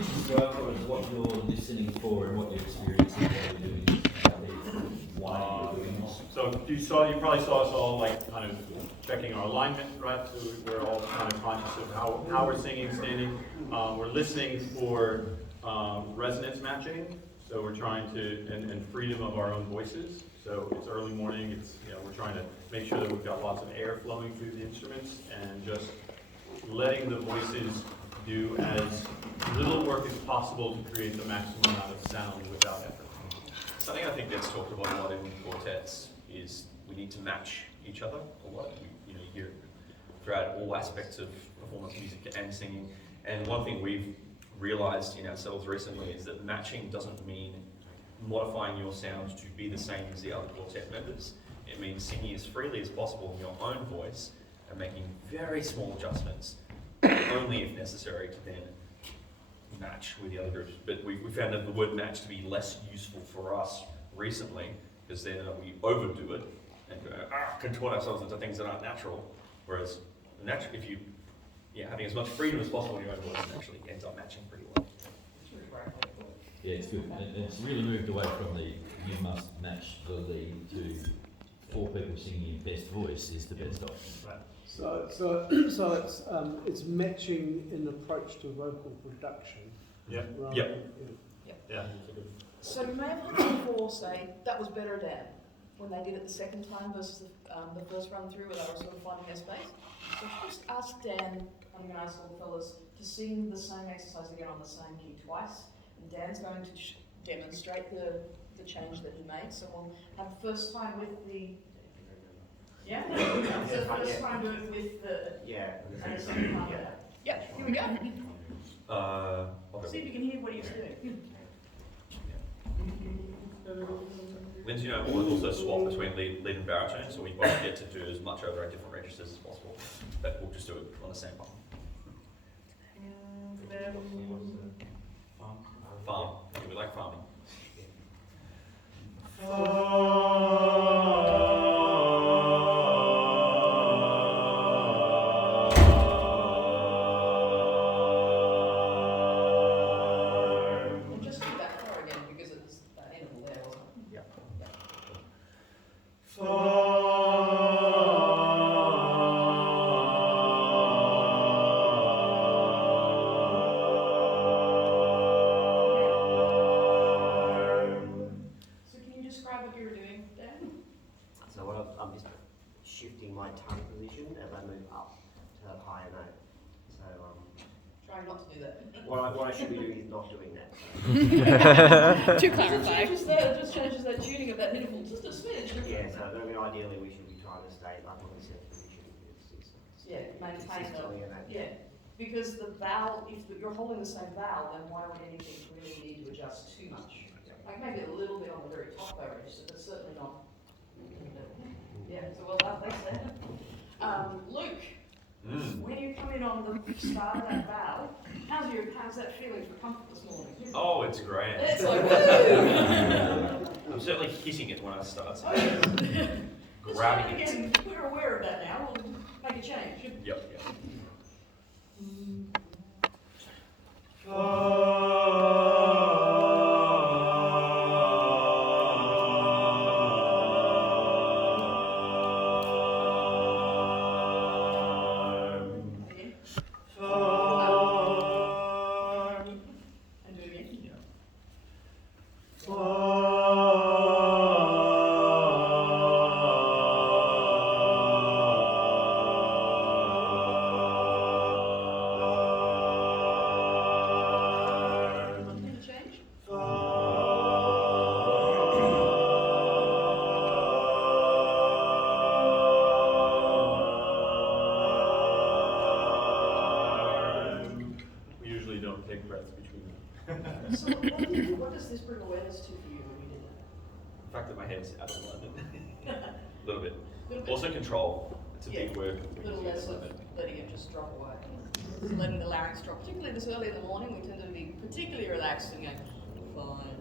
you describe for us what you're listening for and what you're experiencing while you're doing why you're doing this? So you probably saw us all like kind of checking our alignment, right? So we're all kind of conscious of how we're singing, standing. We're listening for resonance matching. So we're trying to, and freedom of our own voices. So it's early morning, we're trying to make sure that we've got lots of air flowing through the instruments and just letting the voices do as little work as possible to create the maximum amount of sound without effort. Something I think gets talked about a lot in quartets is we need to match each other a lot. You hear it throughout all aspects of performance music and singing. And one thing we've realized in ourselves recently is that matching doesn't mean modifying your sound to be the same as the other quartet members. It means singing as freely as possible in your own voice and making very small adjustments, only if necessary, to then match with the other groups. But we found that the word match to be less useful for us recently, because then we overdo it and contort ourselves into things that aren't natural. Whereas if you having as much freedom as possible in your own voice actually ends up matching pretty well. Yeah, it's good. And it's really moved away from the you must match the lead to 4 people singing in best voice is the best option. Right. So it's matching in approach to vocal production. Yeah. Yeah. So you may have heard before say, that was better, Dan, when they did it the second time versus the first run through where they were sort of finding their space. So just ask Dan, I'm going to ask all the fellas, to sing the same exercise again on the same key twice. And Dan's going to demonstrate the change that he made. So we'll have the first time with the... Yeah? So the first time do it with the... Yeah. And the second time with that. Yeah, here we go. Okay. See if you can hear what he was doing. Lindsay and I will also swap between lead and baritone, so we both get to do as much over our different registers as possible. But we'll just do it on the same one. Farm. Yeah, we like farming. And just do that far again because it's that interval there, wasn't it? Yeah. So can you describe what you were doing, Dan? So I'm just shifting my tongue position as I move up to a higher note. So Trying not to do that. what I should be doing is not doing that. To clarify. It just changes that tuning of that interval just a smidge. Yeah. So ideally we should be trying to stay up on the set position. Yeah, maintain consistently in that. Yeah, because the vowel, if you're holding the same vowel, then why would anything really need to adjust too much? Like maybe a little bit on the very top bow register, but certainly not. Yeah, so well done, thanks Dan. Luke, when you come in on the start of that vowel, how's that feeling for comfort this morning? Oh, it's great. It's like, woo! I'm certainly hitting it when I start. Oh, yeah. Grabbing it. Again, we're aware of that now, we'll make a change. Yep. Again. And do it again. Make a change. We usually don't take breaths between them. So what does this bring awareness to for you when you did that? The fact that my head's out of alignment. A little bit. Little bit. Also control. It's a big word. A little less of letting it just drop away. Just letting the larynx drop. Particularly this early in the morning, we tend to be particularly relaxed and going, fine.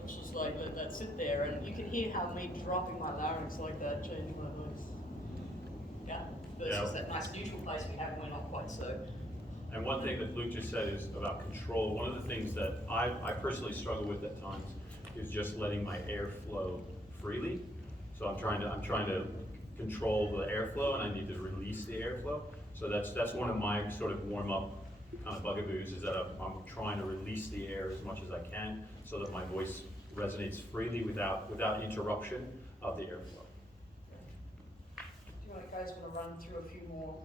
Let's just like let that sit there, and you can hear how me dropping my larynx like that changing my voice. Yeah. Versus that nice neutral place we have when we're not quite so And one thing that Luke just said is about control. One of the things that I personally struggle with at times is just letting my air flow freely. So I'm trying to control the airflow, and I need to release the airflow. So that's one of my sort of warm up kind of bugaboos, is that I'm trying to release the air as much as I can so that my voice resonates freely without interruption of the airflow. Do you guys want to run through a few more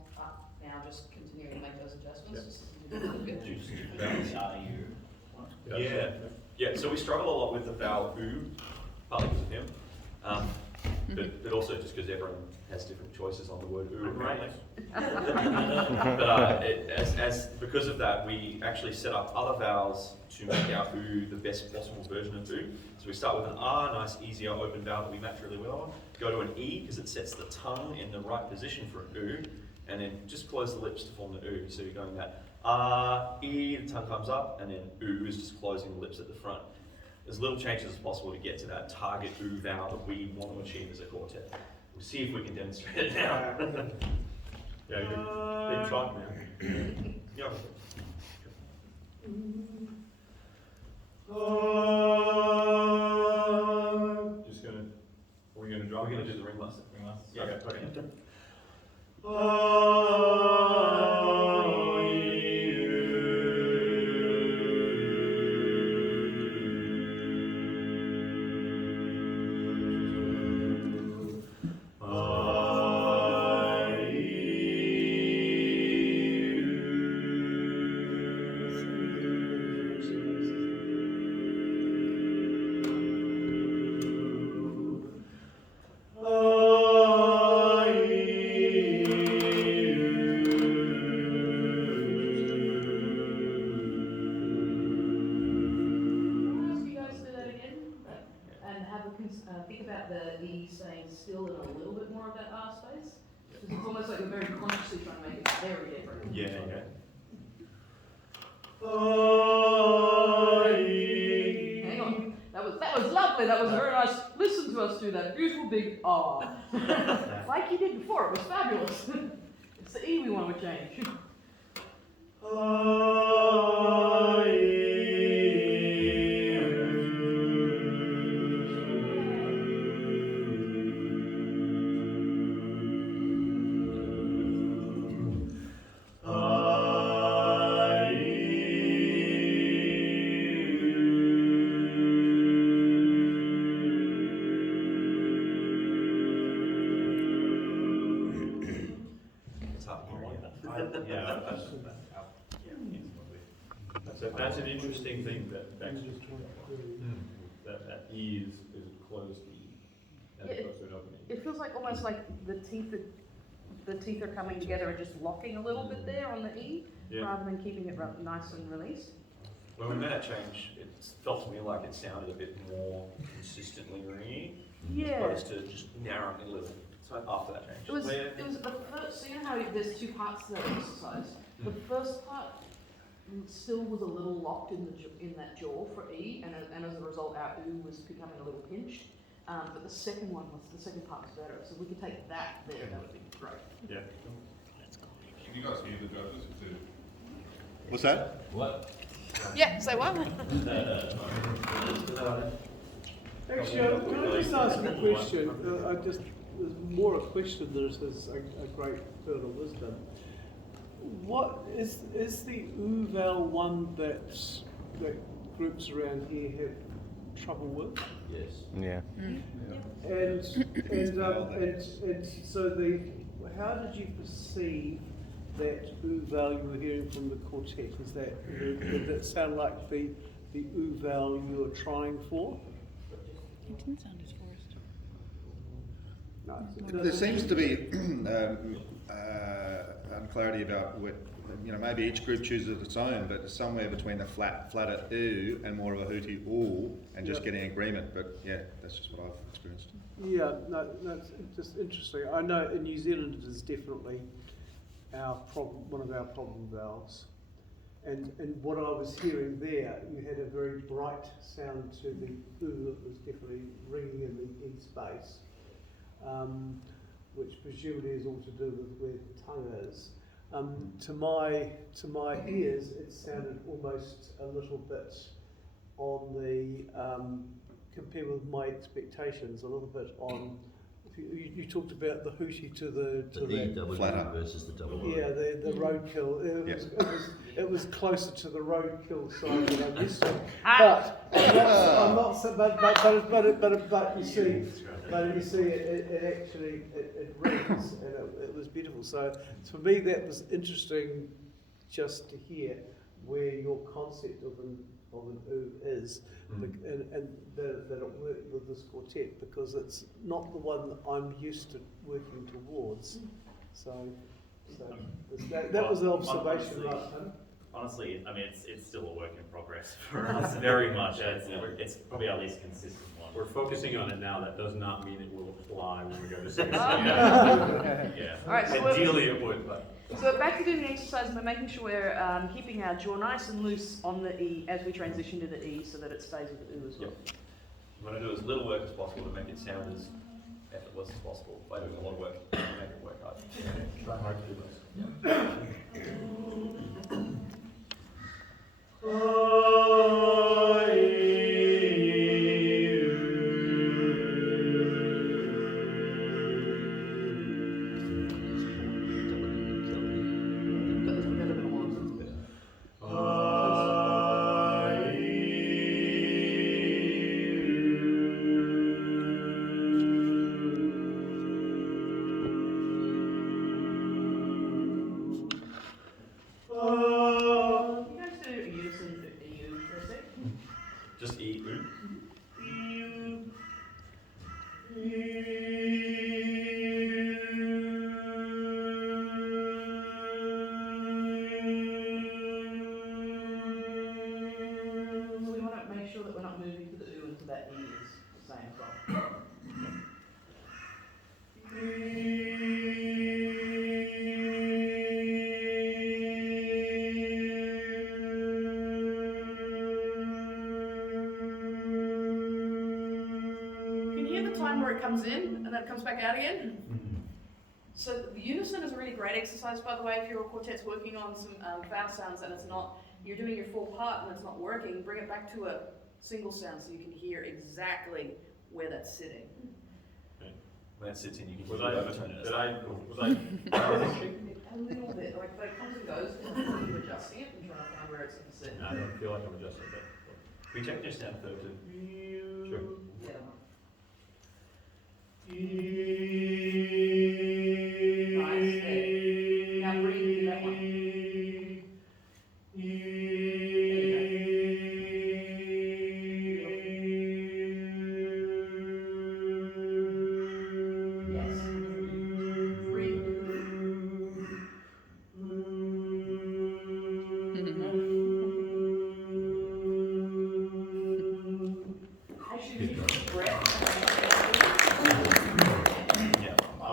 now, just continuing to make those adjustments? Yeah. So we struggle a lot with the vowel oo, partly because of him, but also just because everyone has different choices on the word oo. Right. But because of that, we actually set up other vowels to make our oo the best possible version of oo. So we start with an R, nice, easier, open vowel that we match really well on. Go to an E, because it sets the tongue in the right position for an oo, and then just close the lips to form the oo. So you're going that R, E, the tongue comes up, and then oo is just closing the lips at the front. As little changes as possible to get to that target oo vowel that we want to achieve as a quartet. We'll see if we can demonstrate it now. Yeah, you're big talk, man. Yeah. Just gonna, are we gonna drop? We're going to do the ring master. Yeah, okay. Think about the E staying still in a little bit more of that R space. Because it's almost like you're very consciously trying to make it very different. Yeah. Hang on. That was lovely. That was very nice. Listen to us do that beautiful big R. Like you did before. It was fabulous. It's the E we want to change. That's an interesting thing that Beck's just that E is a closed E as opposed to an open E. It feels like almost like the teeth are coming together and just locking a little bit there on the E, rather than keeping it nice and released. When we made that change, it felt to me like it sounded a bit more consistently ringy, as opposed to just narrowing it a little. So after that change. It was the first, so you know how there's two parts to that exercise? The first part still was a little locked in that jaw for E, and as a result our oo was becoming a little pinched. But the second part was better, so we could take that there, that would be great. Yeah. Can you guys hear the judges too? What's that? What? Yeah, say what? Actually, can I just ask a question? There's more a question than it is a great pearl of wisdom. What is the oo vowel one that groups around here have trouble with? Yes. Yeah. And so how did you perceive that oo vowel you were hearing from the quartet? Did that sound like the oo vowel you were trying for? It didn't sound as forced. No. There seems to be unclarity about what, maybe each group chooses its own, but somewhere between the flatter oo and more of a hooty oo, and just getting agreement. But yeah, that's just what I've experienced. Yeah, no, that's just interesting. I know in New Zealand it is definitely one of our problem vowels. And what I was hearing there, you had a very bright sound to the oo that was definitely ringing in the E space, which presumably is all to do with where the tongue is. To my ears, it sounded almost a little bit on the compared with my expectations, a little bit on. You talked about the hootie to the EW Flatter. versus the double O. yeah, the roadkill. It was closer to the roadkill side than I'm used to. But I'm not. But you see, it actually it rings, and it was beautiful. So for me, that was interesting, just to hear where your concept of an oo is, and that it worked with this quartet, because it's not the one that I'm used to working towards. So that was the observation, right? Honestly, I mean, it's still a work in progress for us, very much. It's probably our least consistent one. We're focusing on it now. That does not mean it will apply when we go to sing. Yeah. All right, so Ideally it would, but. So back to doing the exercise, we're making sure we're keeping our jaw nice and loose on the E as we transition to the E, so that it stays with the oo as well. I'm going to do as little work as possible to make it sound as effortless as possible by doing a lot of work to make it work hard. Try hard to do this. Just E, oo. We want to make sure that we're not moving to the oo until that E is the same as well. You can hear the time where it comes in and then it comes back out again. So the unison is a really great exercise, by the way. If your quartet's working on some vowel sounds and it's not, you're doing your full part and it's not working, bring it back to a single sound so you can hear exactly where that's sitting. When it sits in, you can Was hear I, the overtone in it. did I, was I, A little bit, like, but it comes and goes, and then you're adjusting it and trying to find where it's going to sit. I don't feel like I'm adjusting that. We check your sound third too. Sure. Yeah. Nice, steady. Now breathe through that one. Yes. Breathe. I should use breath. Yeah. I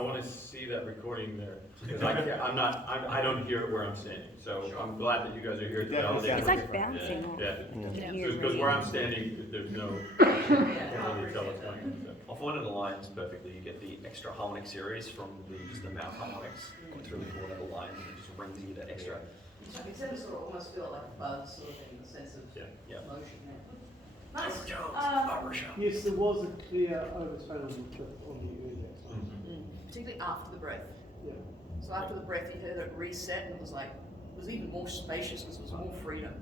want to see that recording there, because I don't hear it where I'm standing, so I'm glad that you guys are here to validate. It's like bouncing off. Yeah, Yeah. because where I'm standing, there's no, can't really tell what's going on, so. I'll find it aligns perfectly. You get the extra harmonic series from just the mouth harmonics. It's really cool that aligns and it just brings you that extra. It tends to sort of almost feel like a buzz sort of thing, the sense of Yeah. motion there. Nice. Yes, there was a clear overtone on the oo that time. Particularly after the breath. Yeah. So after the breath, you heard it reset, and it was like, it was even more spacious because it was more freedom.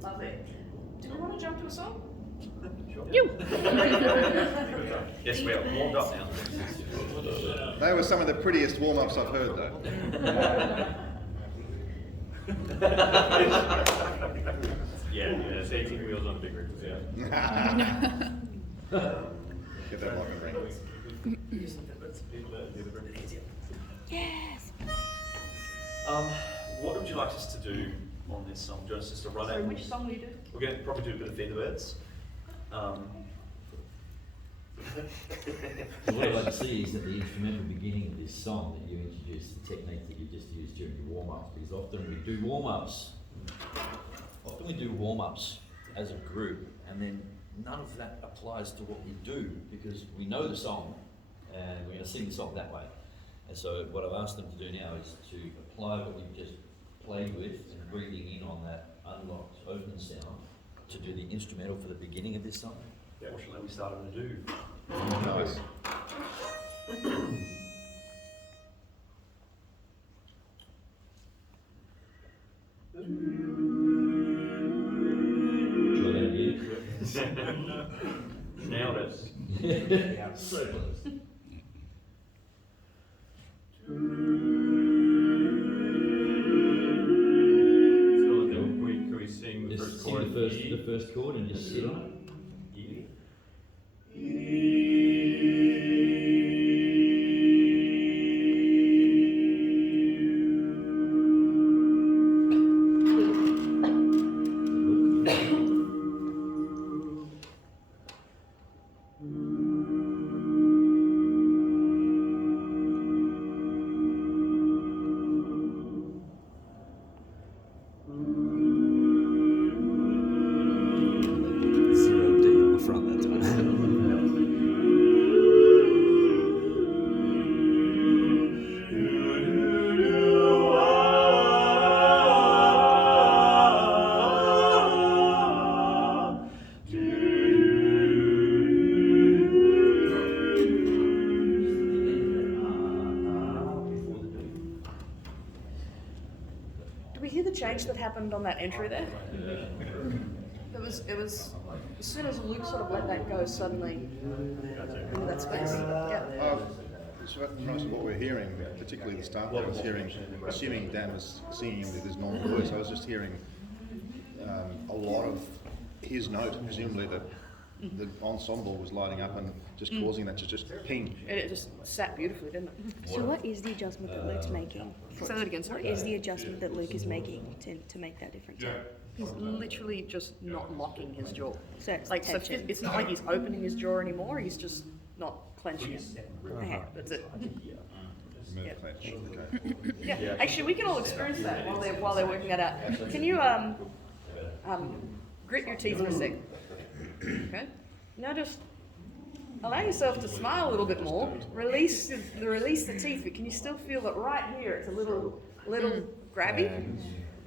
Lovely. Do we want to jump to a song? You. Yes, we are warmed up now. They were some of the prettiest warm-ups I've heard, though. Yeah, it's 18 wheels on a big rig, yeah. Get that lock and ring. Yes. What would you like us to do on this song? Do you want us just to run Sorry, it? which song will you do? We're going to probably do a bit of Feed the Birds. What I'd like to see is at the instrumental beginning of this song that you introduce the technique that you just used during your warm-ups, because often we do warm-ups as a group, and then none of that applies to what we do, because we know the song and we're going to sing the song that way. And so what I've asked them to do now is to apply what you've just played with and breathing in on that unlocked open sound to do the instrumental for the beginning of this song. Fortunately, we started to do. Nice. Try that again. Nailed it. So close. So can we sing the Just first sing chord? the first chord and just sit on it. E. Zero D on the front that time. Did we hear the change that happened on that entry there? It was, as soon as Luke sort of let that go, suddenly, into that space. Yeah. So most of what we're hearing, particularly the start, I was hearing, assuming Dan was singing with his normal voice, I was just hearing a lot of his note, presumably the ensemble was lighting up and just causing that to just ping. And it just sat beautifully, didn't it? So what is the adjustment that Luke's making? Say that again, sorry. What is the adjustment that Luke is making to make that difference? He's literally just not locking his jaw. So it's Like, so tension. it's not like he's opening his jaw anymore, he's just not clenching it. Okay. That's it. Move Yeah. clench. Okay. Yeah, actually, we can all experience that while they're working that out. Can you, grit your teeth for a sec? Okay? Now just allow yourself to smile a little bit more. Release the teeth, but can you still feel that right here it's a little grabby?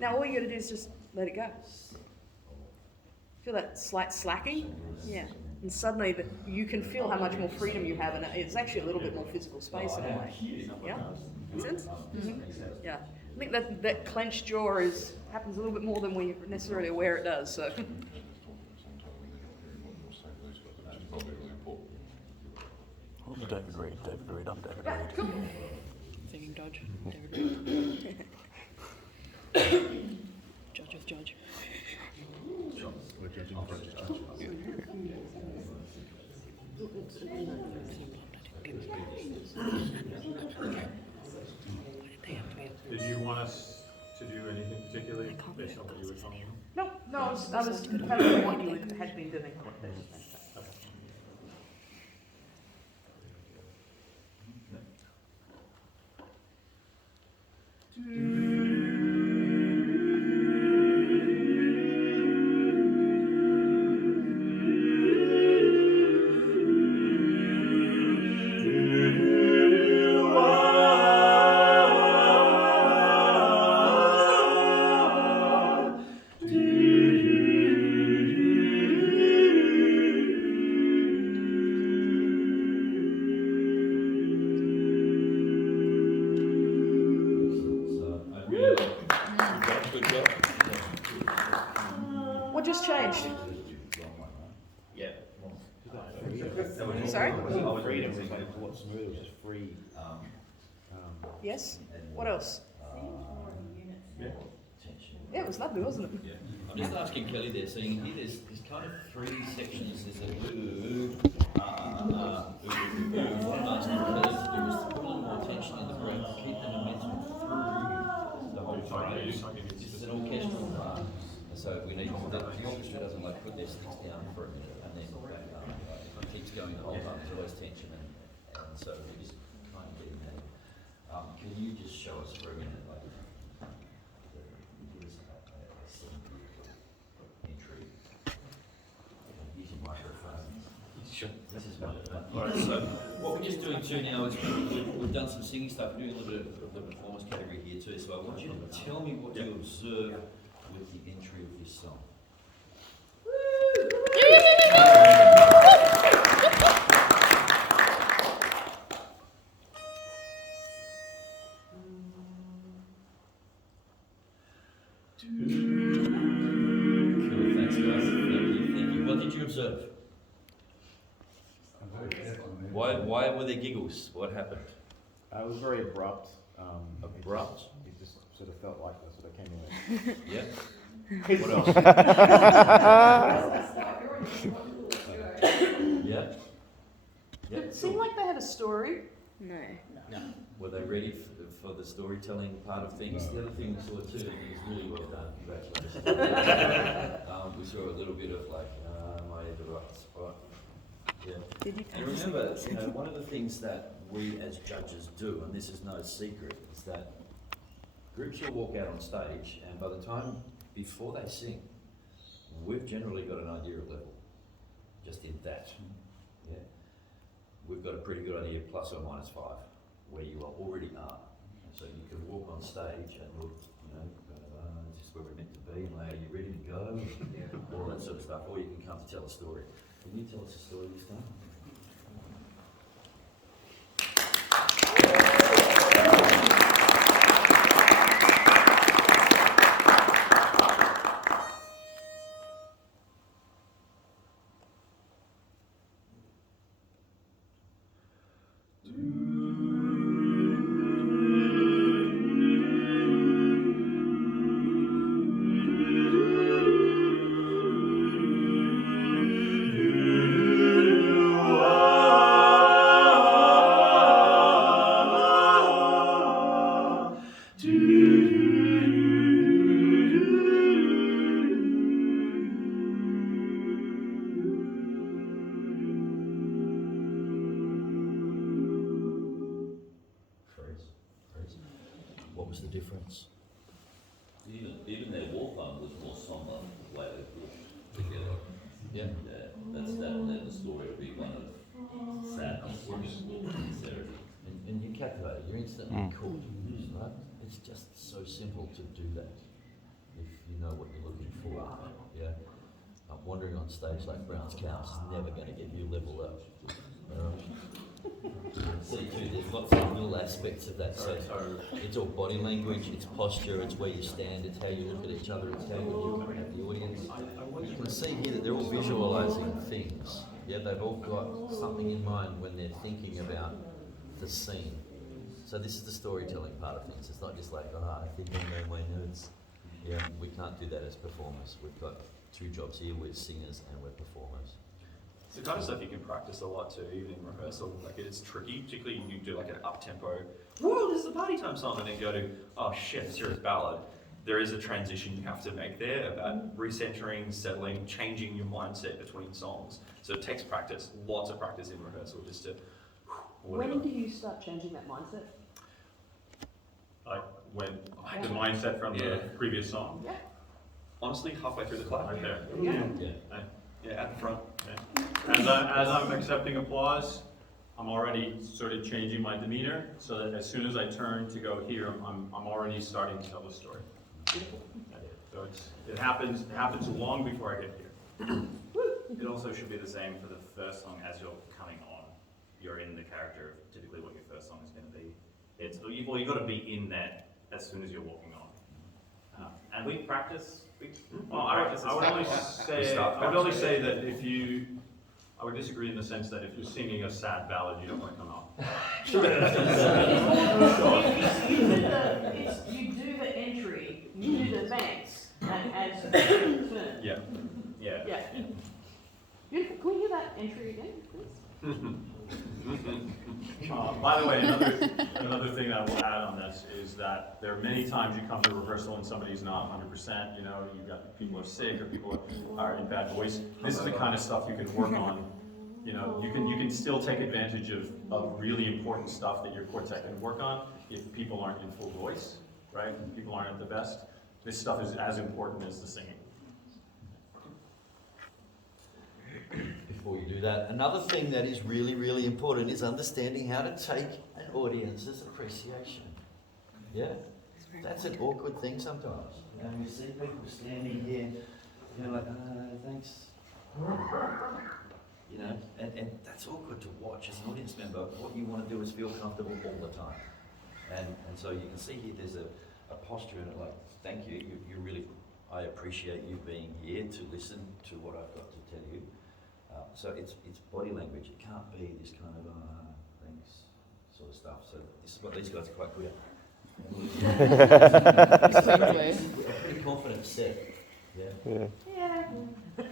Now all you gotta do is just let it go. Feel that slight slacking? Yeah. And suddenly you can feel how much more freedom you have, and it's actually a little bit more physical space in a way. Yeah? Make sense? Yeah. I think that clenched jaw happens a little bit more than we're necessarily aware it does, so. David Reed, I'm David Yeah, Reed. cool. Thinking Dodge. David Reed. Judge of Judge. We're judging judges. Did you want us to do anything particularly based on what you were telling me? No, I was kind of doing what you had been doing. What just changed? Yeah. Sorry? Freedom was like what's smooth, it was just free. Yes? What else? Yeah, it was lovely, wasn't it? I'm just asking Kelly there, so you can hear there's kind of three sections. There's a What I'm asking Kelly to do is to put a little more tension in the breath, to keep the momentum through the whole phrase. This is an orchestral part, and so we need the orchestra doesn't like put their sticks down for a minute and then back up. It keeps going the whole time. There's always tension, and so we're just kind of getting that. Can you just show us for a minute, like, give us a entry using microphones? Sure. This is microphone. Alright, so what we're just doing two now is we've done some singing stuff. We're doing a little bit of the performance category here too. So I want you to tell me what you observe with the entry of this song. Cool, thanks guys. Thank you. What did you observe? Why were there giggles? What happened? It was very abrupt. Abrupt? It just sort of felt like that sort of came in. Yeah. What else? Yeah. Yeah. It seemed like they had a story. No. Were they ready for the storytelling part of things? The other thing we saw too, and it was really well done, congratulations. We saw a little bit of like, am I at the right spot? Yeah. Did you And remember, one of the things that we as judges do, and this is no secret, is that groups will walk out on stage, and by the time before they sing, we've generally got an idea of level, just in that. Yeah. We've got a pretty good idea, plus or minus 5, where you already are. So you can walk on stage and look, is this where we're meant to be? Like, are you ready to go? All that sort of stuff. Or you can come to tell a story. Can you tell us a story this time? What was the difference? Even their walk on was more somber, the way they walked together. Yeah. Yeah, that's that, and then the story would be one of sadness, sincerity. And you calculate it, you're instantly caught, right? It's just so simple to do that if you know what you're looking for. Yeah. Wandering on stage like Brown's Cows is never going to get you level up. See too, there's lots of little aspects of that. So it's all body language, it's posture, it's where you stand, it's how you look at each other, it's how you look at the audience. You can see here that they're all visualising things. Yeah, they've all got something in mind when they're thinking about the scene. So this is the storytelling part of things. It's not just like, I think I know my notes. Yeah, we can't do that as performers. We've got 2 jobs here, we're singers and we're performers. It's the kind of stuff you can practice a lot too, even in rehearsal. Like, it's tricky, particularly you do like an up-tempo, whoa, this is a party time song, and then go to, oh shit, serious ballad. There is a transition you have to make there about recentering, settling, changing your mindset between songs. So it takes practice, lots of practice in rehearsal just to, whatever. When do you start changing that mindset? Like when the mindset from the previous song. Yeah. Honestly, halfway through the clap. Right there. Yeah, at the front. As I'm accepting applause, I'm already sort of changing my demeanor so that as soon as I turn to go here, I'm already starting to tell the story. So it happens long before I get here. It also should be the same for the first song as you're coming on. You're in the character of typically what your first song is going to be. You've got to be in that as soon as you're walking on. And we practice. I would only say that I would disagree in the sense that if you're singing a sad ballad, you don't want to come out. You do the entry, you do the thanks, and as the turn. Yeah. Yeah. Beautiful. Can we hear that entry again, please? By the way, another thing that I will add on this is that there are many times you come to rehearsal and somebody's not 100%, you've got people are sick or people are in bad voice. This is the kind of stuff you can work on. You can still take advantage of really important stuff that your quartet can work on if people aren't in full voice, right? If people aren't at the best. This stuff is as important as the singing. before you do that. Another thing that is really, really important is understanding how to take an audience's appreciation. Yeah? That's an awkward thing sometimes. You know, you see people standing here, you're like, thanks. You know, and that's awkward to watch as an audience member. What you want to do is feel comfortable all the time. And so you can see here there's a posture in it like, thank you, you really, I appreciate you being here to listen to what I've got to tell you. So it's body language. It can't be this kind of, thanks sort of stuff. So this is what these guys are quite good at. It's a pretty confident set. Yeah.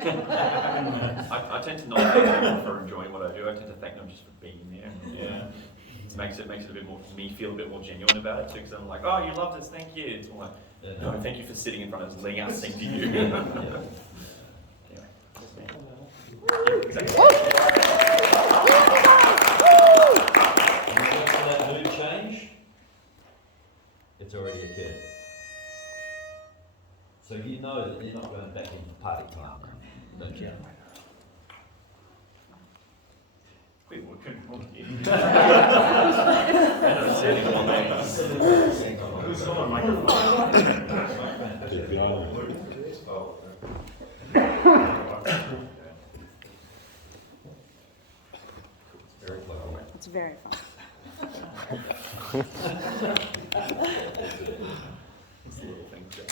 I tend to not thank people for enjoying what I do. I tend to thank them just for being there. Yeah. It makes it a bit more, me feel a bit more genuine about it too, because I'm like, oh, you loved us, thank you. It's more like, no, thank you for sitting in front of us and letting us sing to you. Exactly. For that mood change, it's already occurred. So you know that you're not going back into party time, don't you? Wait, what can I'm sitting on my who's on my It's very fun. It's a little thing, Jack.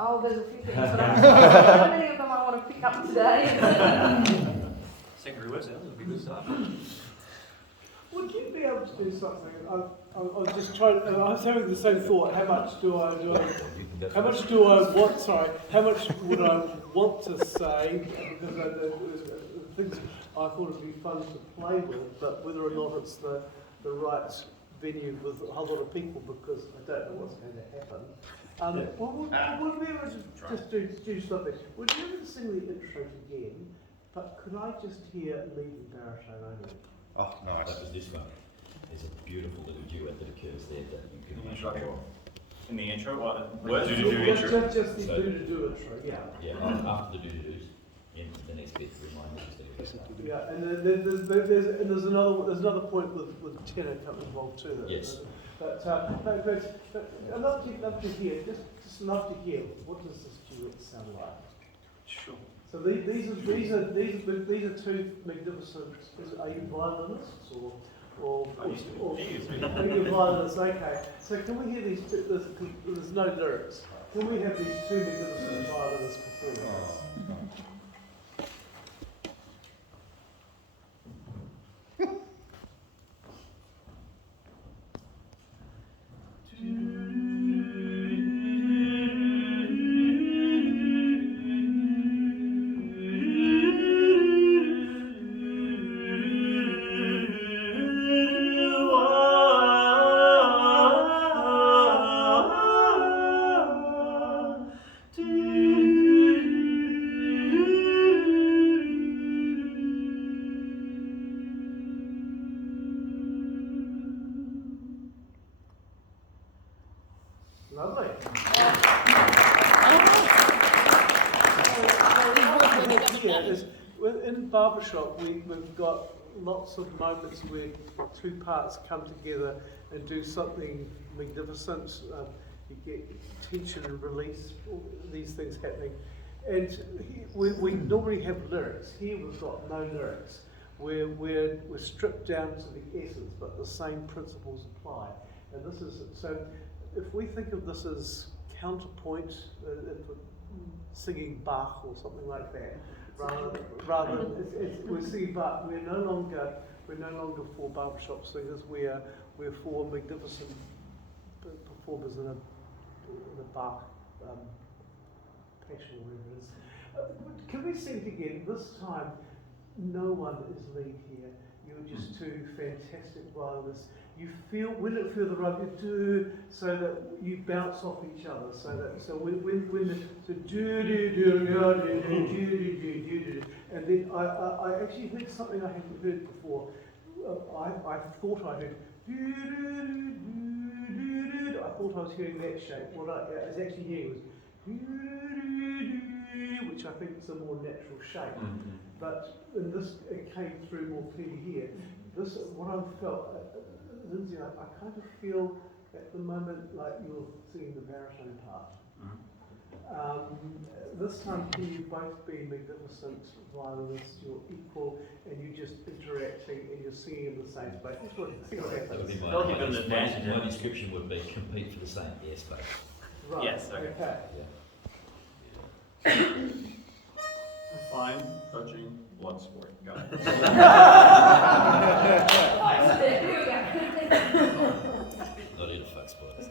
Oh, there's a few things, but how many of them I want to pick up today? Secondary words, that would be good stuff. Would you be able to do something? I was just trying. I was having the same thought. How much do I want? Sorry, how much would I want to say? Because the things I thought would be fun to play with, but whether or not it's the right venue with a whole lot of people, because I don't know what's going to happen. Would we ever just do something? Would you ever sing the intro again, but could I just hear lead and baritone only? Oh, nice. That was this one. There's a beautiful little duet that occurs there that you can In the imagine. intro? In the intro? What? Words? Just the So- do intro, yeah. Yeah, after the do-do-dos, in the next bit, remind us to Yeah, and then there's another point with tenor involved too. Yes. But I'd love to hear, just love to hear, what does this duet sound like? Sure. So these are two magnificent, are you violinists or are you violinists? Okay. So can we hear these two, there's no lyrics. Can we have these two magnificent violinists perform? Lovely. In barbershop, we've got lots of moments where two parts come together and do something magnificent. You get tension and release, all these things happening. And we normally have lyrics. Here we've got no lyrics. We're stripped down to the essence, but the same principles apply. And this is, so if we think of this as counterpoint, singing Bach or something like that, rather than we're singing Bach, we're no longer for barbershop singers. We're for magnificent performers in a Bach passion or whatever it is. Can we sing it again? This time, no one is lead here. You're just two fantastic violinists. You feel, when it feel the rub, you do, so that you bounce off each other. So when the do do do do do do do do, and then I actually heard something I hadn't heard before. I thought I heard do do do do. I thought I was hearing that shape. What I was actually hearing was do do do, which I think is a more natural shape. But in this, it came through more clearly here. This, what I felt, Lindsay, I kind of feel at the moment like you're singing the baritone part. This time, can you both be magnificent violinists? You're equal, and you're just interacting, and you're singing in the same space. That's what That would be They'll give them the advantage, my yeah. description would be compete for the same airspace. Right. Yes, okay. Yeah. Fine, touching, blood sport. Got it. Not in fuck spots.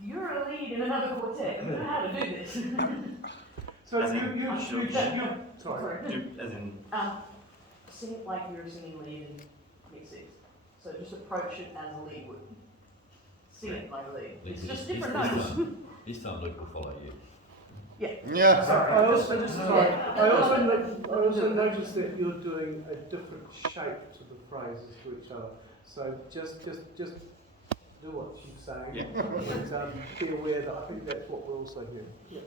You're a lead in another quartet. You know how to do this. So As in, you sorry. As in, Sing it like you're singing lead in Mix 6. So just approach it as a lead would. Sing it like a lead. It's just different notes. This time Luke will follow you. Yeah. I also noticed that you're doing a different shape to the phrases to each other. So just do what she's saying. Yeah. But be aware that I think that's what we're also hearing. Yeah.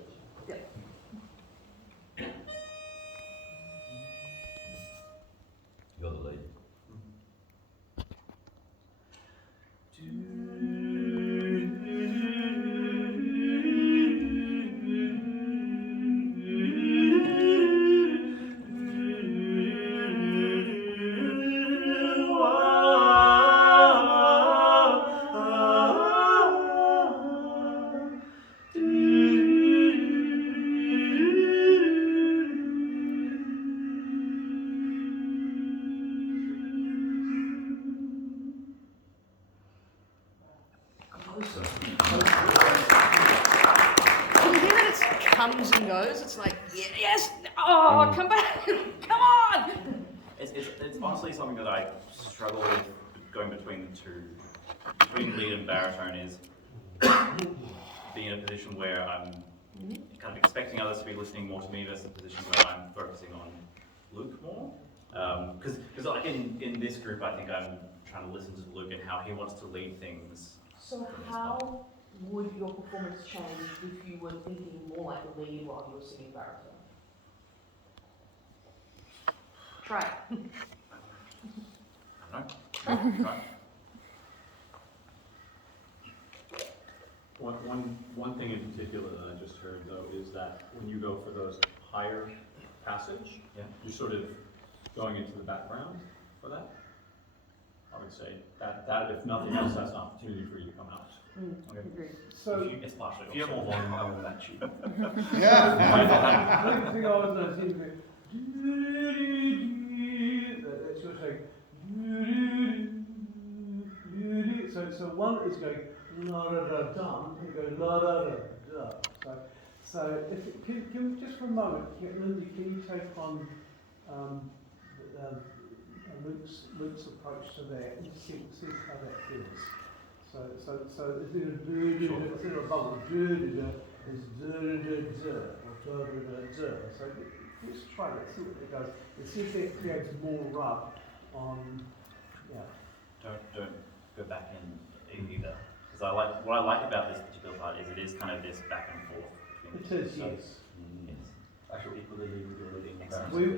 You're the lead. goes, it's like, yes, oh, come back, come on. It's honestly something that I struggle with going between the two, between lead and baritone, is being in a position where I'm kind of expecting others to be listening more to me versus a position where I'm focusing on Luke more. Because like in this group, I think I'm trying to listen to Luke and how he wants to lead things. So how would your performance change if you were thinking more like a lead while you were singing baritone? Try it. No? One thing in particular that I just heard though is that when you go for those higher passage, you're sort of going into the background for that. I would say that if nothing else, that's an opportunity for you to come out. Okay. So, It's partially. If you have more volume, I will match you. the thing I was noticing that that's sort of saying so one is going la da da dum, and go la da da da. So if can just for a moment, Lindy, can you take on Luke's approach to that and see how that feels. So instead of instead of bubble, is or So let's try that, see what it does. And see if that creates more rub on, Don't go back in either. Because what I like about this particular part is it is kind of this back and forth between It is, yes. Actually, equally leading.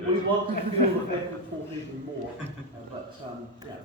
We want to feel the back and forth even more, but yeah.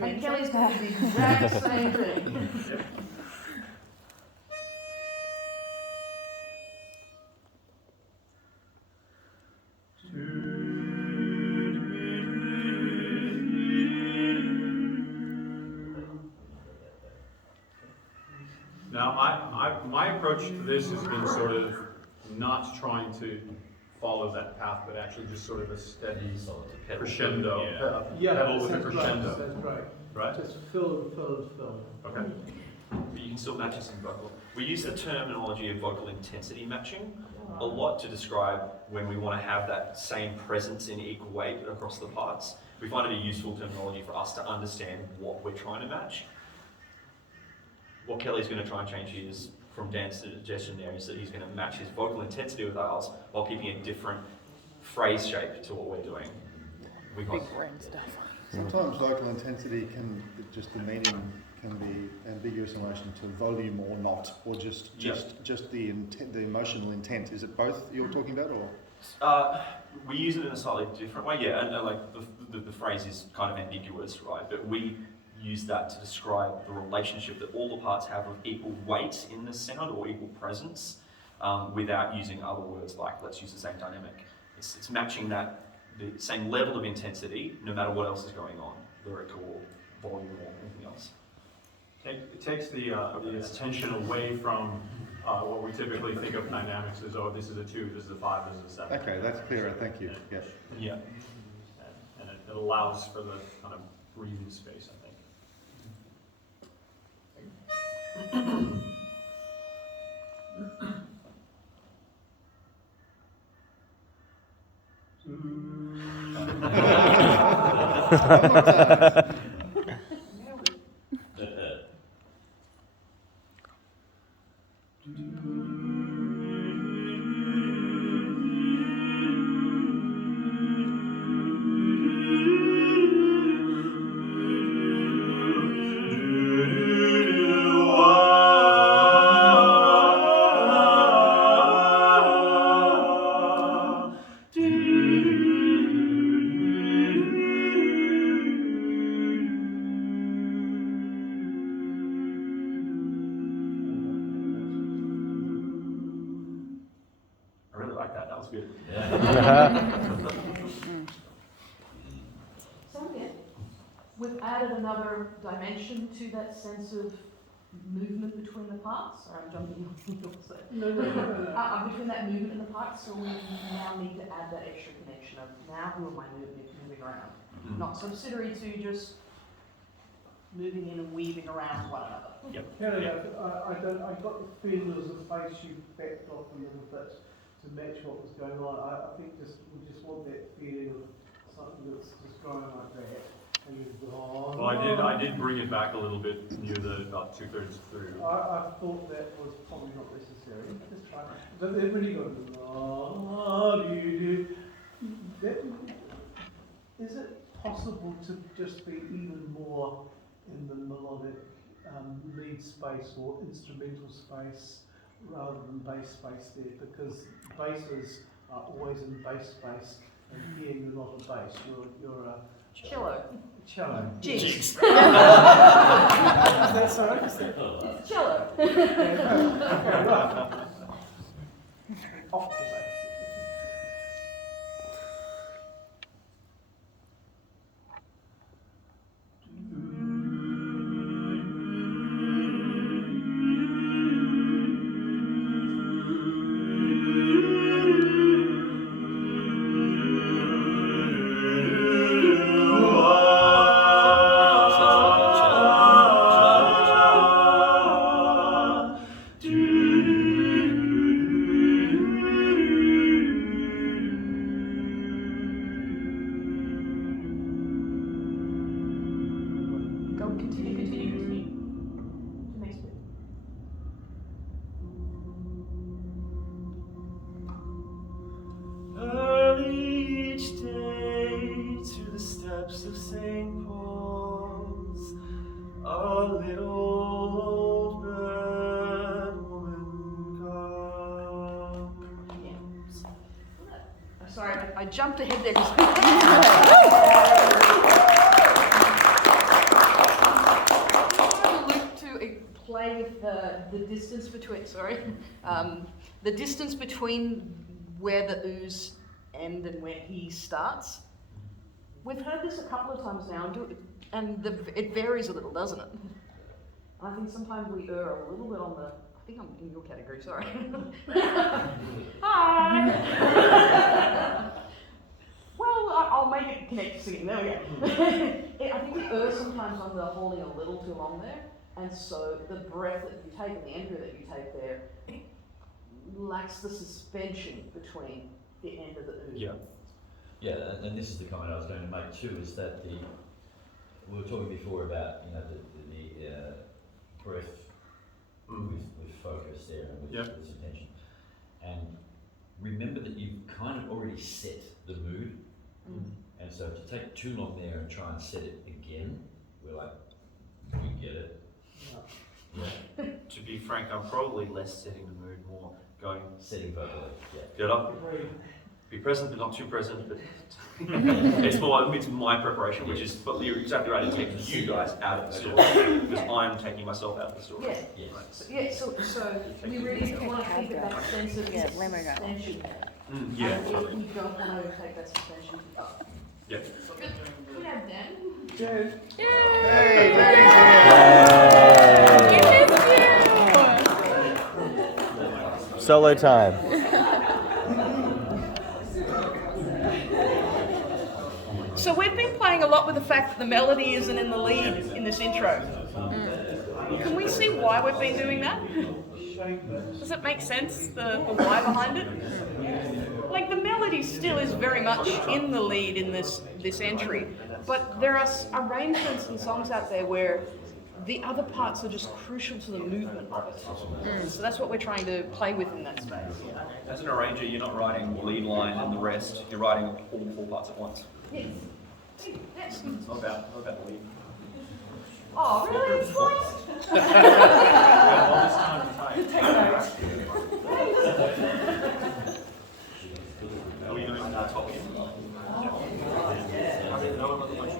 And Kelly's going to do the exact same thing. Now, my approach to this has been sort of not trying to follow that path, but actually just sort of a steady crescendo. Pedal with a crescendo. That's right. Right? Just fill and fill and fill. Okay. But you can still match us in vocal. We use the terminology of vocal intensity matching a lot to describe when we want to have that same presence in equal weight across the parts. We find it a useful terminology for us to understand what we're trying to match. What Kelly's going to try and change here is, from Dan's suggestion there, is that he's going to match his vocal intensity with ours while keeping a different phrase shape to what we're doing. We got Big brain stuff. Sometimes vocal intensity can, just the meaning can be ambiguous in relation to volume or not, or just the intent, the emotional intent. Is it both you're talking about, or? We use it in a slightly different way, yeah, and like the phrase is kind of ambiguous, right? But we use that to describe the relationship that all the parts have of equal weight in the sound or equal presence, without using other words like, let's use the same dynamic. It's matching that, the same level of intensity, no matter what else is going on, lyrical or volume or anything else. It takes the attention away from what we typically think of dynamics as, oh, this is a 2, this is a 5, this is a 7. Okay, that's clearer, thank you. Yeah. Yeah. And it allows for the kind of breathing space, I think. Sounds good. So yeah, we've added another dimension to that sense of movement between the parts. Sorry, I'm jumping off the also. Between that movement in the parts, so we now need to add that extra connection of now who am I moving around? Not subsidiary to just moving in and weaving around one another. Yep. Canada, I got the feeling there was a place you backed off a little bit to match what was going on. I think we just want that feeling of something that's just going like that. And you've gone. Well, I did bring it back a little bit near about 2/3 through. I thought that was probably not necessary. Just try. But they've really got that. Is it possible to just be even more in the melodic lead space or instrumental space rather than bass space there? Because basses are always in bass space, and here you're not a bass. You're a Cello. cello. Jigs. Is that so? It's cello. Okay, right. Off the bass. I jumped ahead there. To play with the distance between, the distance between where the oohs end and where he starts. We've heard this a couple of times now, and it varies a little, doesn't it? I think sometimes we err a little bit on the. I think I'm in your category, sorry. Hi! Well, I'll make it connect to singing, there we go. I think we err sometimes on the holding a little too long there, and so the breath that you take and the entry that you take there lacks the suspension between the end of the ooh. Yeah. Yeah, and this is the comment I was going to make too, is that we were talking before about, the breath with focus there and with attention. And remember that you've kind of already set the mood. And so to take too long there and try and set it again, we're like, we get it. Yeah. To be frank, I'm probably less setting the mood, more going setting vocally. Yeah. Get up. Be present, but not too present. But it's my preparation, which is, but you're exactly right. It's taking you guys out of the story because I'm taking myself out of the story. Yeah. Yes. So we really want to keep that sense of suspension. Yeah. Totally. We don't want to take that suspension up. Yeah. We have Dan. Jen. Yay! Solo time. So we've been playing a lot with the fact that the melody isn't in the lead in this intro. Can we see why we've been doing that? Does it make sense, the why behind it? Like the melody still is very much in the lead in this entry, but there are arrangements and songs out there where the other parts are just crucial to the movement of it. So that's what we're trying to play with in that space. As an arranger, you're not writing the lead line and the rest. You're writing all 4 parts at once. Yes. It's not about the lead. Oh, really? All this time to type. Take notes. Are we doing top end? No one was much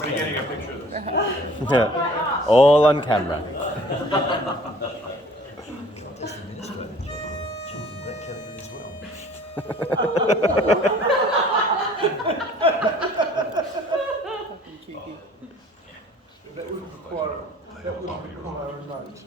We're getting a picture of this. I asked, All on camera. That's the administrator job. Jumped in Bec Hewitt as well. Fucking cheeky. That would require a note.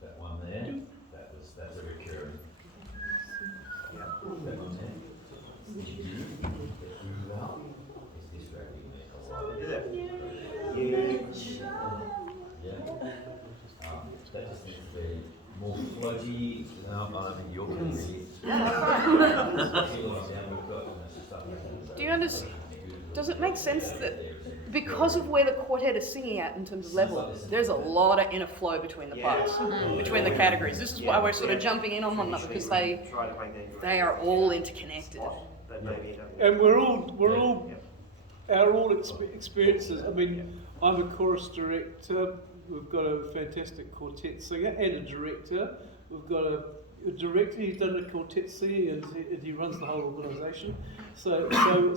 That one there, that's a recurring. Yeah. That one there. Did you move out? It's distracting me a lot. Is it? Yeah. That just needs to be more floaty. No, I don't think you're going to read it. Do you understand? Does it make sense that because of where the quartet is singing at in terms of level, there's a lot of inner flow between the parts, between the categories. This is why we're sort of jumping in on one another, because they are all interconnected. And we're all our experiences. I mean, I'm a chorus director. We've got a fantastic quartet singer and a director. We've got a director who's done the quartet singing, and he runs the whole organisation. So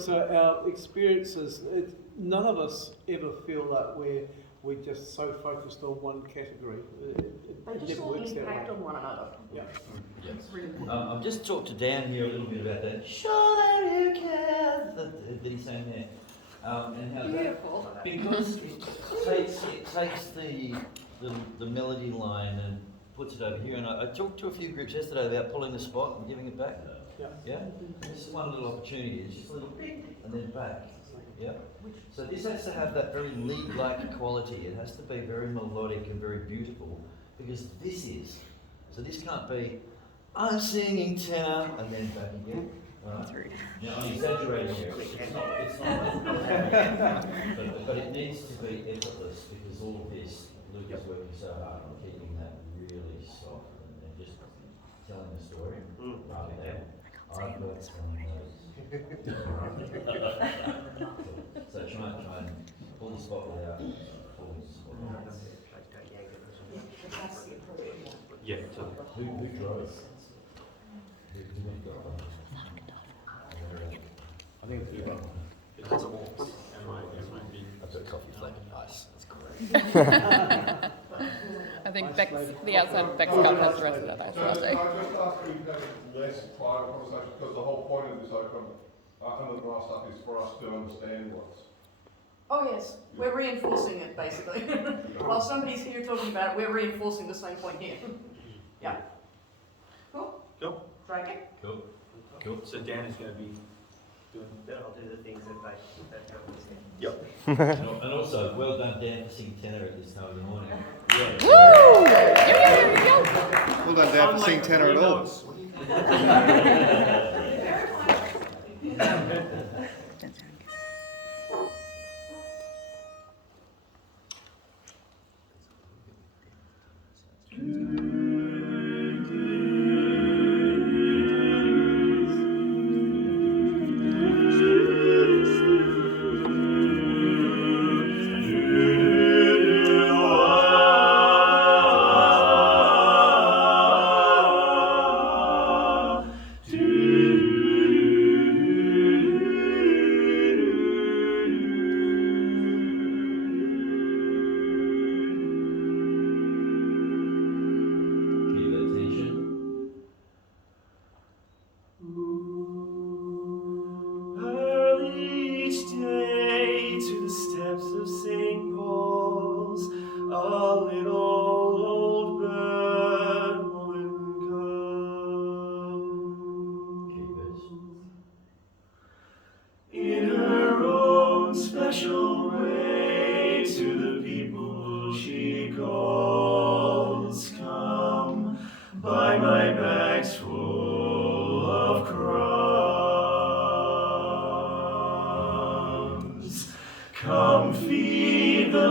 our experiences, none of us ever feel like we're just so focused on one category. They just all impact on one another. Yeah. I've just talked to Dan here a little bit about that. Sure that you care that he sang there. And how Beautiful. that, because it takes the melody line and puts it over here. And I talked to a few groups yesterday about pulling the spot and giving it back. Yeah. Yeah. This is one little opportunity. It's just a little bit and then back. Yeah. So this has to have that very lead-like quality. It has to be very melodic and very beautiful, because this is. So this can't be, I'm singing tenor and then back again. Right? Now I'm exaggerating here. It's not but it needs to be effortless, because all of this, Luke is working so hard on keeping that really soft and just telling the story rather than I've got some notes. So try and pull the spot without pulling the spot. Yeah, so Who drove? Who got one? I think it's you. It has a wall. I've got coffee flavoured ice. That's great. I think the outside of Bec's cup has the rest of that ice Can I latte. just ask you to have less private conversation, because the whole point of this open under the grass stuff is for us to understand what's. Oh yes, we're reinforcing it basically. While somebody's here talking about it, we're reinforcing the same point here. Yeah. Cool. Cool. Drag it. Cool. Cool. So Dan is going to be doing. I'll do the things that help us. Yep. And also, well done, Dan, for singing tenor at this time of the morning. Yeah. Woo! Well done, Dan, for singing tenor at all.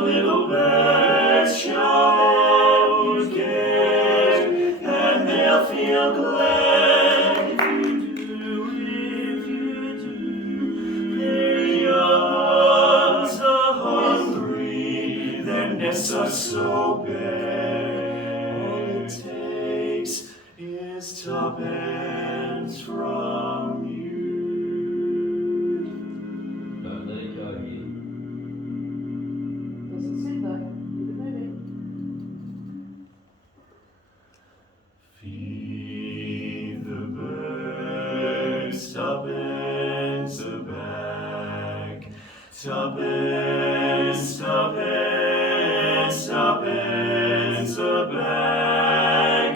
little birds shall then get, and they'll feel glad if you do. Their youngs are hungry, their nests are so bare. All it takes is tuppence from you. Don't let it go here. Doesn't sit though. Keep it moving. Feed the birds, tuppence a bag. Tuppence, tuppence, tuppence a bag.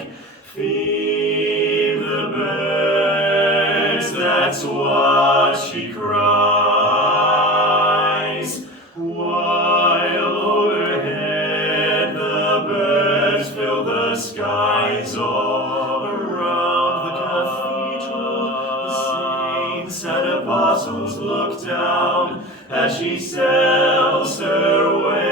Feed the birds, that's what she cries. While overhead the birds fill the skies all around the cathedral. The saints and apostles look down as she sells her wares.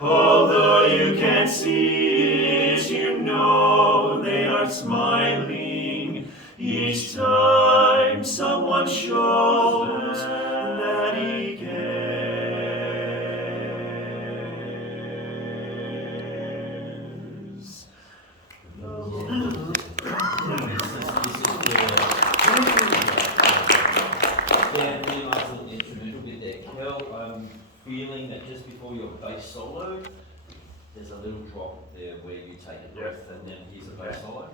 Although you can't see it, you know they are smiling each time someone shows that he cares. Dan, really nice little instrumental bit there. Kel, I'm feeling that just before your bass solo, there's a little drop there where you take a breath and then here's a bass solo.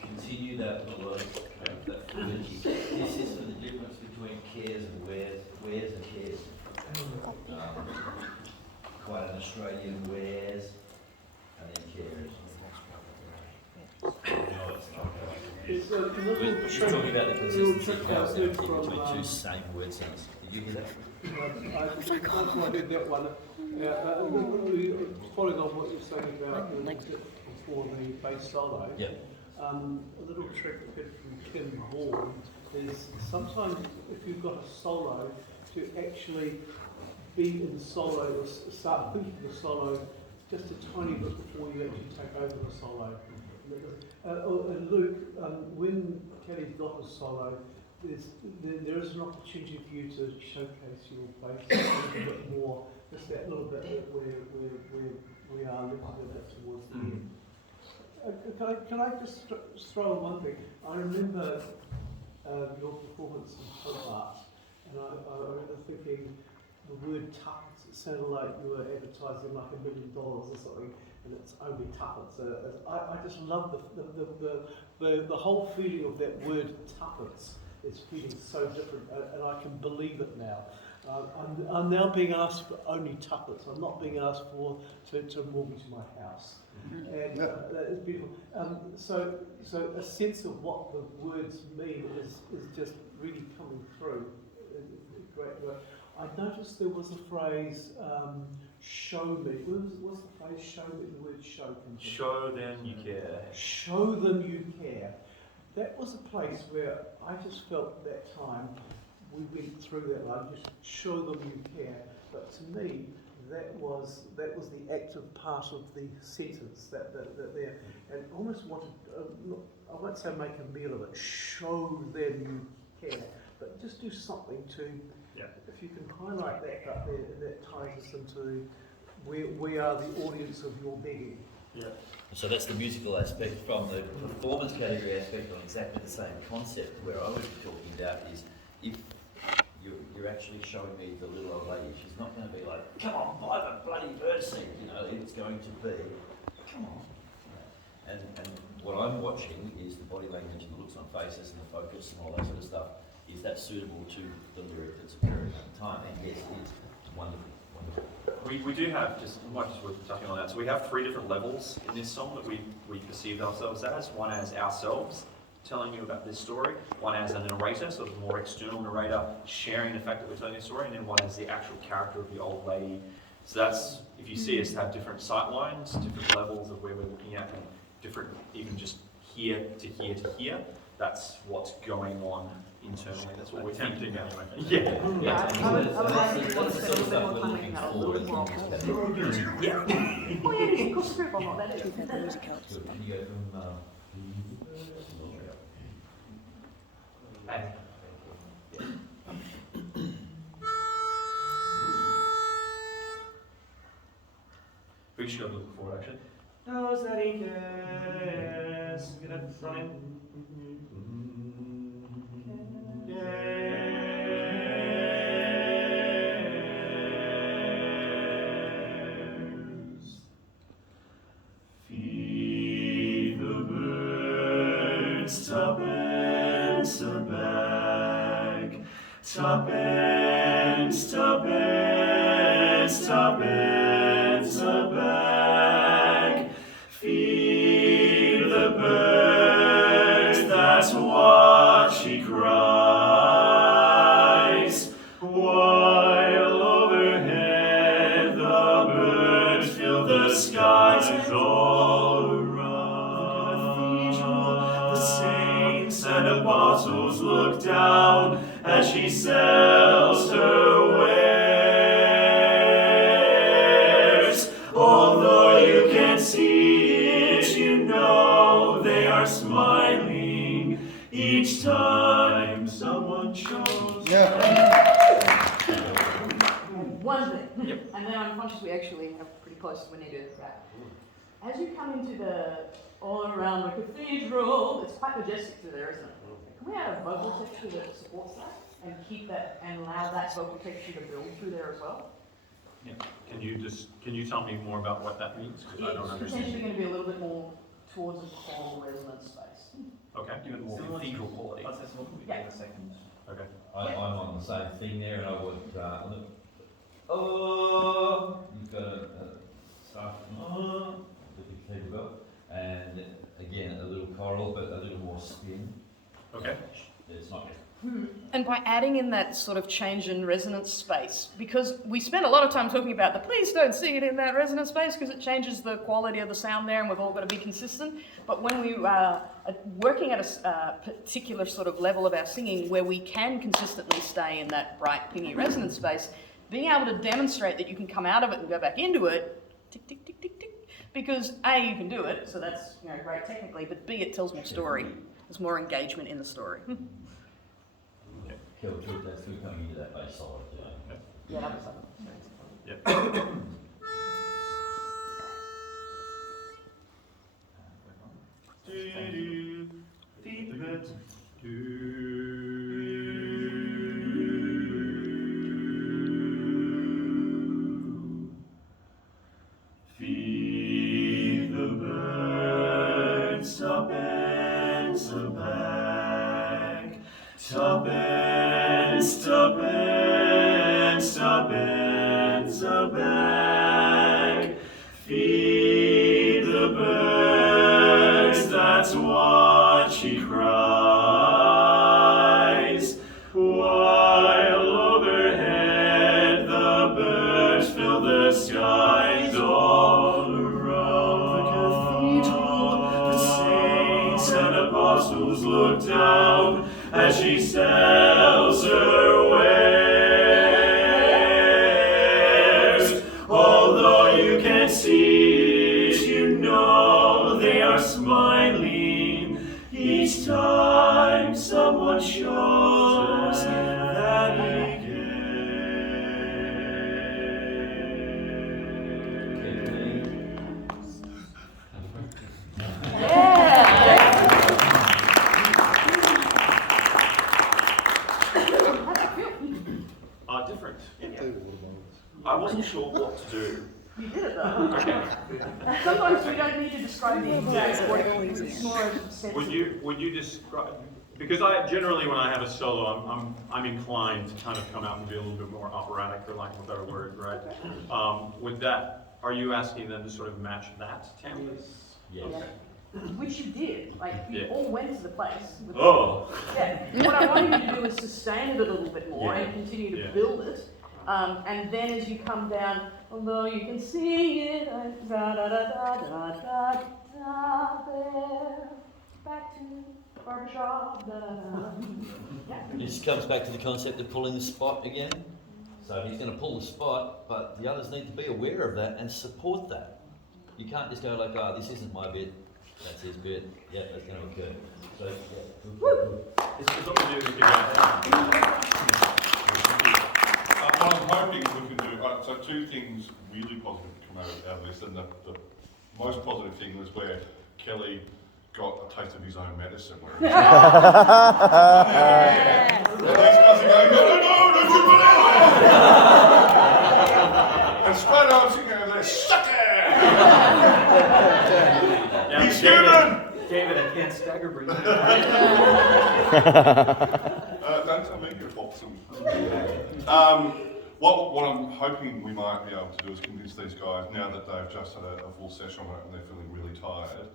Continue that little that fluidity. This is for the difference between cares and wears and cares. Quite an Australian wears and then cares. No, it's not. It's a little We're trick. talking about the Little consistency trick of how I it's heard between from, two same word sounds. Did you hear that? I did that one. Following on what you're saying about before the bass solo. Yeah. A little trick I get from Kim Hall is sometimes if you've got a solo, to actually be in solo, or start thinking the solo just a tiny bit before you actually take over the solo. And Luke, when Kelly's got a solo, there is an opportunity for you to showcase your bass a little bit more, just that little bit where we are looking at that towards the end. Can I just throw in one thing? I remember your performance in Hobart, and I remember thinking the word tuppence, it sounded like you were advertising like $1 million or something, and it's only tuppence. I just love the whole feeling of that word tuppence. It's feeling so different, and I can believe it now. I'm now being asked for only tuppence. I'm not being asked for to mortgage my house. And that is beautiful. So a sense of what the words mean is just really coming through. Great work. I noticed there was a phrase, show me. What's the phrase, show me? The word show comes in. Show them you care. Show them you care. That was a place where I just felt at that time we went through that line, just show them you care. But to me, that was the active part of the sentence that there, and almost wanted, I won't say make a meal of it, show them you care, but just do something to, if you can highlight that up there, that ties us into we are the audience of your begging. Yeah. So that's the musical aspect. From the performance category aspect on exactly the same concept, where I was talking about is if you're actually showing me the little old lady, she's not going to be like, come on, buy the bloody birdseed, it's going to be, come on. And what I'm watching is the body language and the looks on faces and the focus and all that sort of stuff. Is that suitable to the lyric that's occurring at the time? And yes, it's wonderful. We do have, just worth touching on that, so we have 3 different levels in this song that we perceive ourselves as. One as ourselves, telling you about this story. One as a narrator, so a more external narrator sharing the fact that we're telling a story. And then one as the actual character of the old lady. So that's, if you see us have different sight lines, different levels of where we're looking at, and different, even just here to here to here. That's what's going on internally. That's what we're thinking anyway. Yeah. Yeah, I would like to want to spend a little bit more time making that a little bit more obvious. Yeah. Oh yeah, it is, of course, group or not, that is. Good. Can you go from, Hey. We just got to look forward actually. Knows that he cares. Get up front. Feed the birds, tuppence a bag. Tuppence, tuppence, tuppence a bag. Feed the birds, that's what she cries. While overhead the birds fill the skies and all around. The saints and apostles look down as she sells her wares. Although you can't see it, you know they are smiling each time someone shows. One thing, and then I'm conscious we actually have pretty close, we need to wrap. As you come into the, all around the cathedral, it's quite majestic through there, isn't it? Can we add a vocal texture that supports that and keep that, and allow that vocal texture to build through there as well? Yeah. Can you tell me more about what that means? Because I don't It's understand. potentially going to be a little bit more towards a choral resonant space. Okay. Give it more cathedral quality. Yeah. Okay. I'm on the same thing there, and I would, look, oh, you've got a soft, with the keyboard, and again, a little choral, but a little more spin. Okay. It's not. And by adding in that sort of change in resonance space, because we spend a lot of time talking about the please don't sing it in that resonance space because it changes the quality of the sound there and we've all got to be consistent. But when we are working at a particular sort of level of our singing where we can consistently stay in that bright, pingy resonance space, being able to demonstrate that you can come out of it and go back into it, tick, tick, tick, tick, tick, because A, you can do it, so that's great technically, but B, it tells more story. There's more engagement in the story. Kill two, that's two coming into that bass solo. Yeah, that was something. Yep. Feed the birds. Feed the birds, tuppence a bag. Tuppence, tuppence, tuppence a bag. Feed the birds, that's what she cries. While overhead the birds fill the skies all around the cathedral. The saints and apostles look down as she sells her wares. Although you can't see it, you know they are smiling each time someone shows that he different. I wasn't sure what to do. You did it though. Okay. Sometimes we don't need to describe the exact what it is. It's more of a sense. Would you describe? Because I generally, when I have a solo, I'm inclined to kind of come out and be a little bit more operatic, for lack of a better word, right? With that, are you asking them to sort of match that template? Yes. Okay. Which you did, like you Yeah. all went to the place. With Oh. Yeah. What I want you to do is sustain it a little bit more Yeah. and continue to Yeah. build it. And then as you come down, although you can see it, da da da da da da da there, to barbershop. It just comes back to the concept of pulling the spot again. So he's going to pull the spot, but the others need to be aware of that and support that. You can't just go like, this isn't my bit, that's his bit. Yeah, that's going to occur. So, yeah. It's what we do together. What I'm hoping we can do, so two things really positive come out of this, and the most positive thing was where Kelly got a taste of his own medicine. Where these guys are going, no, don't you put it on! And straight on, sitting there, suck it! He's human! David, I can't stagger breathe. Don't tell me you're boxing. What I'm hoping we might be able to do is convince these guys, now that they've just had a full session on it and they're feeling really tired,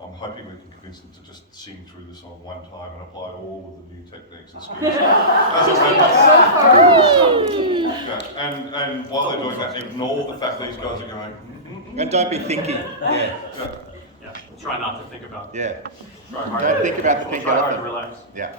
I'm hoping we can convince them to just sing through the song one time and apply all of the new techniques and skills as a yeah. And while they're doing that, ignore the fact that these guys are going. And don't be thinking. Yeah. Yeah. Try not to think about it. Yeah. Try hard. Don't think about the thing. Try hard to relax. Yeah.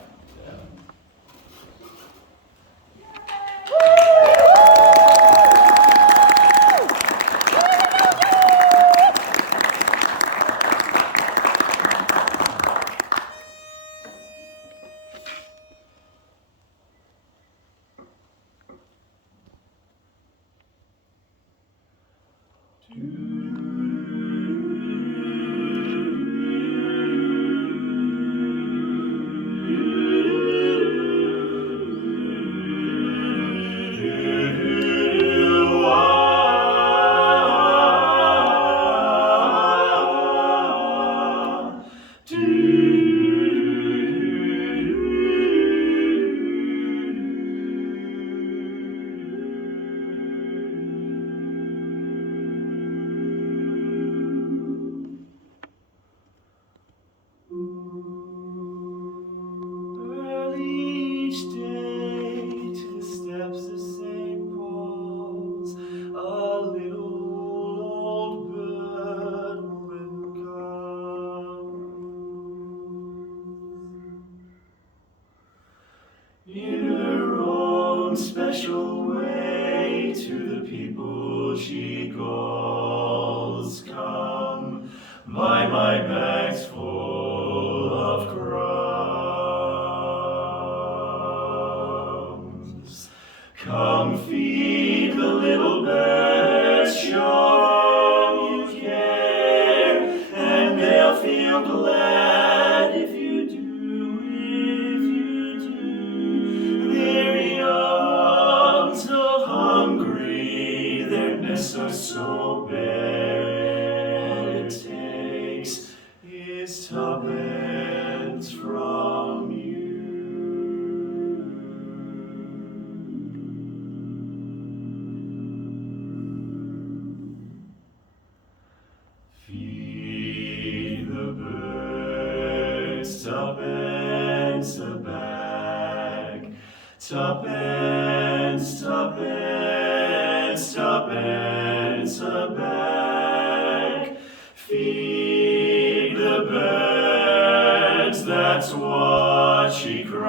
Tuppence, tuppence, tuppence a bag. Feed the birds, that's what she cries.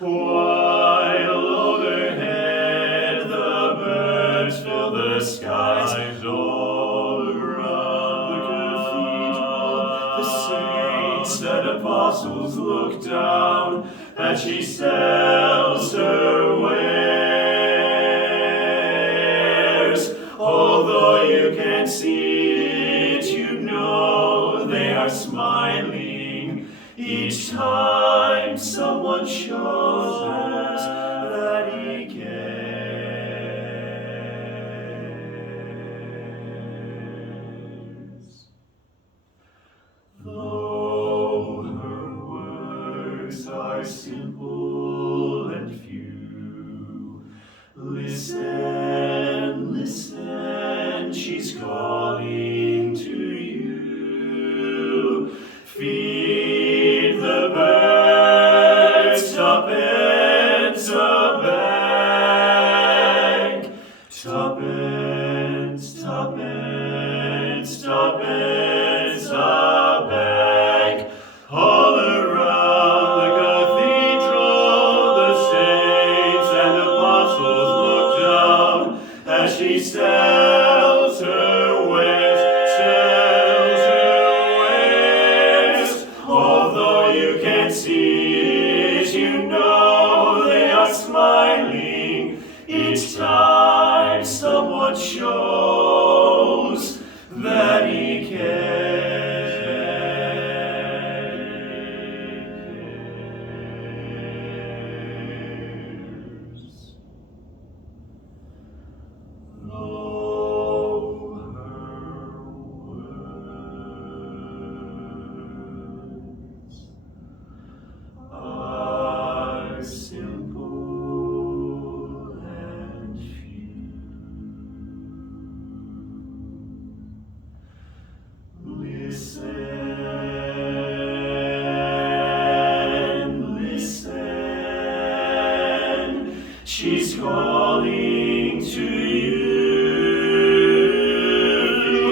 While overhead the birds fill the skies all around the cathedral. The saints and apostles look down as she sells her wares. Although you can't see it, you know they are smiling each time someone shows that he cares. Though her words are simple and few, listen, listen, she's calling to you. Feed the birds, tuppence listen, she's calling to you.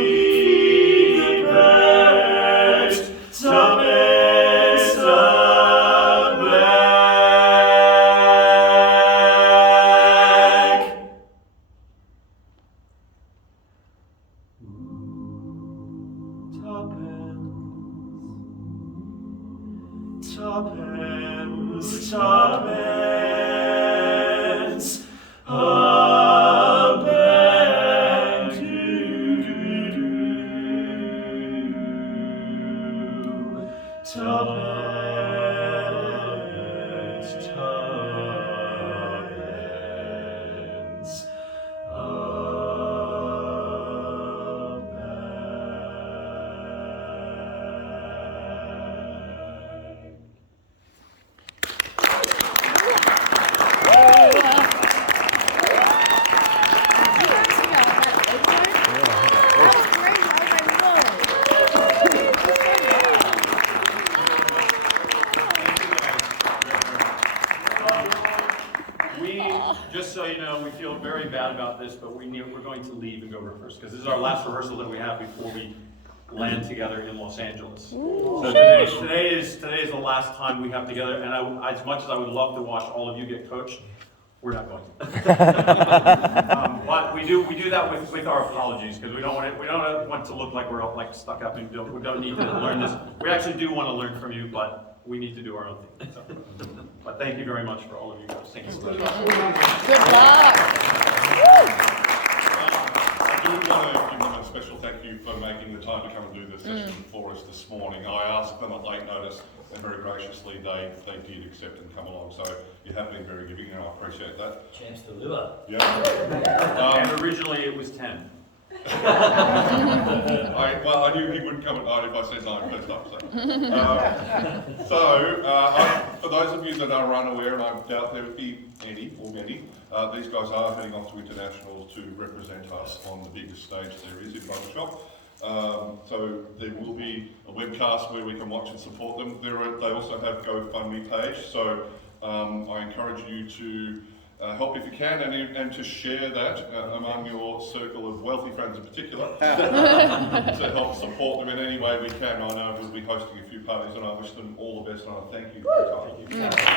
Feed the birds, tuppence a bag. Tuppence, tuppence, a bag. Tuppence, tuppence, a Just so you know, we feel very bad about this, but we're going to leave and go rehearse, because this is our last rehearsal that we have before we land together in Los Angeles. So today is the last time we have together, and as much as I would love to watch all of you get coached, we're not going to. But we do that with our apologies, because we don't want to look like we're all like stuck up and we don't need to learn this. We actually do want to learn from you, but we need to do our own thing. So. But thank you very much for all of you guys. Thank you so much. Good luck. I do want to give them a special thank you for making the time to come and do this session for us this morning. I asked them at late notice, and very graciously they did accept and come along. So you have been very giving, and I appreciate that. Chance to deliver. Yeah. And originally it was 10. I knew he wouldn't come at 9 if I said 9 first time. For those of you that are unaware, and I doubt there would be any or many, these guys are heading off to internationals to represent us on the biggest stage there is in Photoshop. So there will be a webcast where we can watch and support them. They also have GoFundMe page, so I encourage you to help if you can, and to share that among your circle of wealthy friends in particular, to help support them in any way we can. I know we'll be hosting a few parties, and I wish them all the best, and I thank you for your time.